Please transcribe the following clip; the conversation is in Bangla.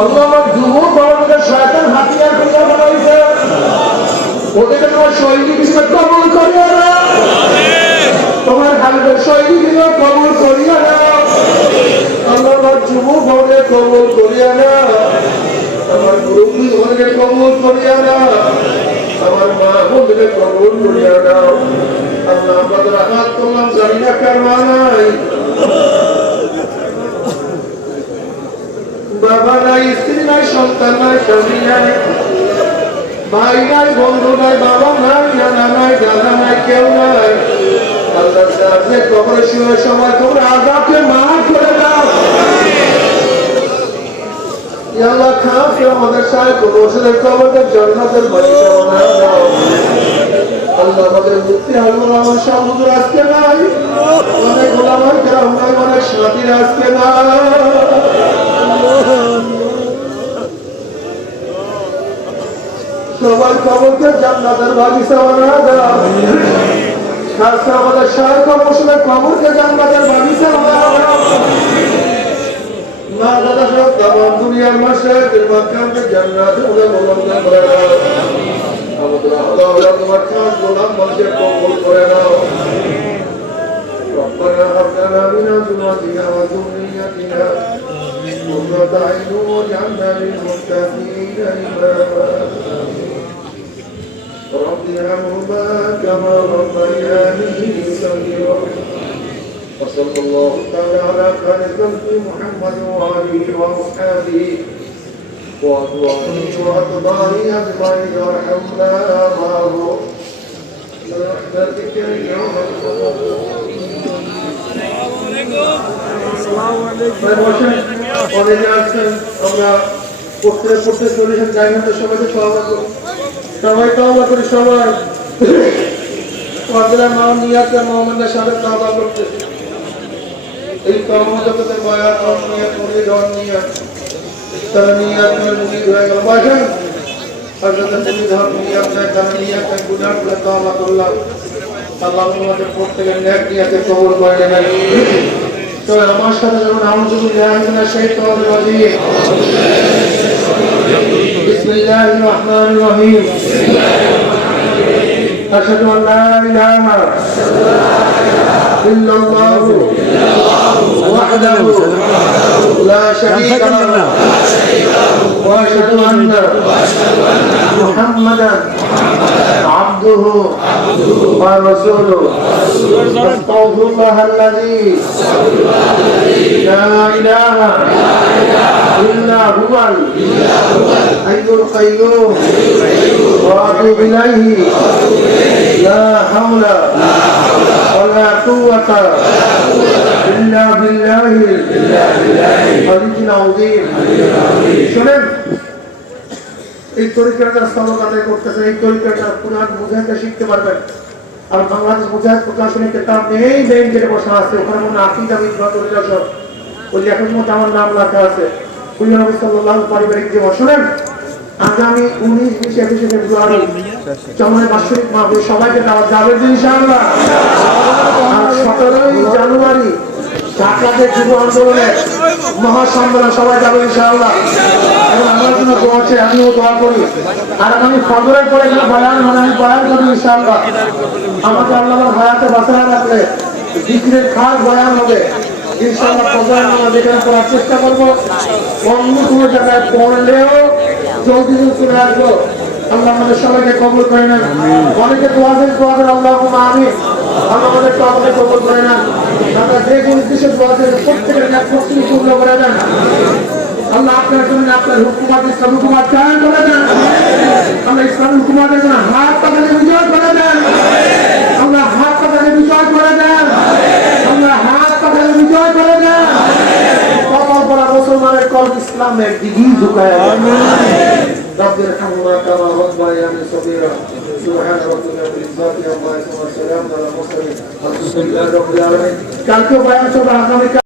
আল্লাহ যুবক বাবাকে শয়তান হাতিয়ার করিয়া বানাইছে। ওদেরকে তোমার শৈলী হিসেবে কবল করিয়া না। তোমার হালদের শৈলী হিসেবে কবল করিয়া না। আল্লাহ যুবক বাবাকে কবল করিয়া না। আমার মুরব্বী ওদেরকে কবল করিয়া না। আমার মা বোনকে কবল করিয়া না। আল্লাহ আমাদের হাত তোমার জানি না কার মা বাবা নাই, স্ত্রী নাই, সন্তান নাই, স্বামী নাই, ভাই নাই, বন্ধু নাই, বাবা নাই, নানা নাই, দাদা নাই, কেউ নাই। আল্লাহ আপনি কবরে শুয়ে সময় তোমরা আজাবকে মাফ করে দাও। আল্লাহ খাস আমাদের সাহেব রসুলের কবরের জান্নাতের বাড়িতে দাও। আল্লাহ আমাদের মুক্তি আল্লাহ আমার সমুদ্র কবরকে জান্নাতের বাগিচা বানা দাও খাস আমাদের শায়খ মুসলিমের কবরকে জান্নাতের বাগিচা বানা দাও মা দাদা সব তামাম দুনিয়ার মাসে মাধ্যমে জান্নাতে ওদের বলন্দ করে দাও আমাদের আল্লাহ আল্লাহ তোমার খাস গোলাম মানুষের কবর করে দাও ربنا هب لنا من ازواجنا وذريتنا قرة اعين واجعلنا للمتقين اماما رب ارحمهما كما ربياني صغيرا وصلى الله تعالى على خير خلق محمد وآله وأصحابه وأزواجه وأتباعه أجمعين وارحمنا معه برحمتك يا অনেকে আছেন আমরা পড়তে পড়তে চলেছেন যাই না তো সবাইকে সবাই করি সবাই তওবা করি সবাই কাদরা মাও নিয়াতে মোহাম্মদের সাথে তওবা করতে এই তওবা যততে বয়ান আর নিয়াত করে জন নিয়াত তারা নিয়াত করে মুমিন হয়ে গেল। বসেন। হযরত নবী ধর নিয়াত নাই তারা নিয়াত গুনাহ করে তওবা করলাম। আল্লাহ আমাদের প্রত্যেকের নেক নিয়াতে কবুল করে নেন তো আমার সাথে যখন আউযু বিল্লাহি মিনাশ শাইতানির রাজিম بسم الله الرحمن الرحيم أشهد أن لا إله إلا الله وحده لا شريك له وأشهد أن محمدا عبده ورسوله أستغفر الله الذي لا إله إلا هو الحي القيوم واتوب اليه لا حول ولا قوه الا بالله الحليم العظيم শোনেন এই তরিকাটা স্থলক আদায় করতেছে এই তরিকাটা পুরান মুজাহিদটা শিখতে পারবেন। আর বাংলাদেশ মুজাহিদ প্রকাশনের কিতাব নেই ব্যাংকের বসা আছে ওখানে মনে আকিদা বিদ্বাদ ওই লেখক মতো আমার নাম লেখা আছে। নবী সাল্লাল্লাহু পারিবারিক জীবন শুনেন আর সতেরোই জানুয়ারি মহাসম্মেলন সবাই যাবে আমার জন্য দোয়া আমিও দোয়া করি। আর আমি ফজরের পরে এখানে বয়ান মানে আমি বয়ান করি ইনশাআল্লাহ। আমাকে আল্লাহ হায়াতে বাঁচায় রাখলে খাস বয়ান হবে। চেষ্টা করব। চলে আসব। আমাদের সবাইকে আমাদের আমরা যে আপনার ইসলাম হুকুমাত জন্য হাত বিজয় করে দেন আল্লাহ হাত পাতাকে বিজয় করে দেন আল্লাহ হাত পাতাকে বিজয় করে দেন কপাল পরা মুসলমানের কল ইসলামের দিকেই ঝুঁকায় رب ارحمنا كما ربياني صغيرا سبحان ربك رب العزة عما يصفون والسلام على المرسلين الحمد لله رب العالمين কালকে বয়ান সভা আগামী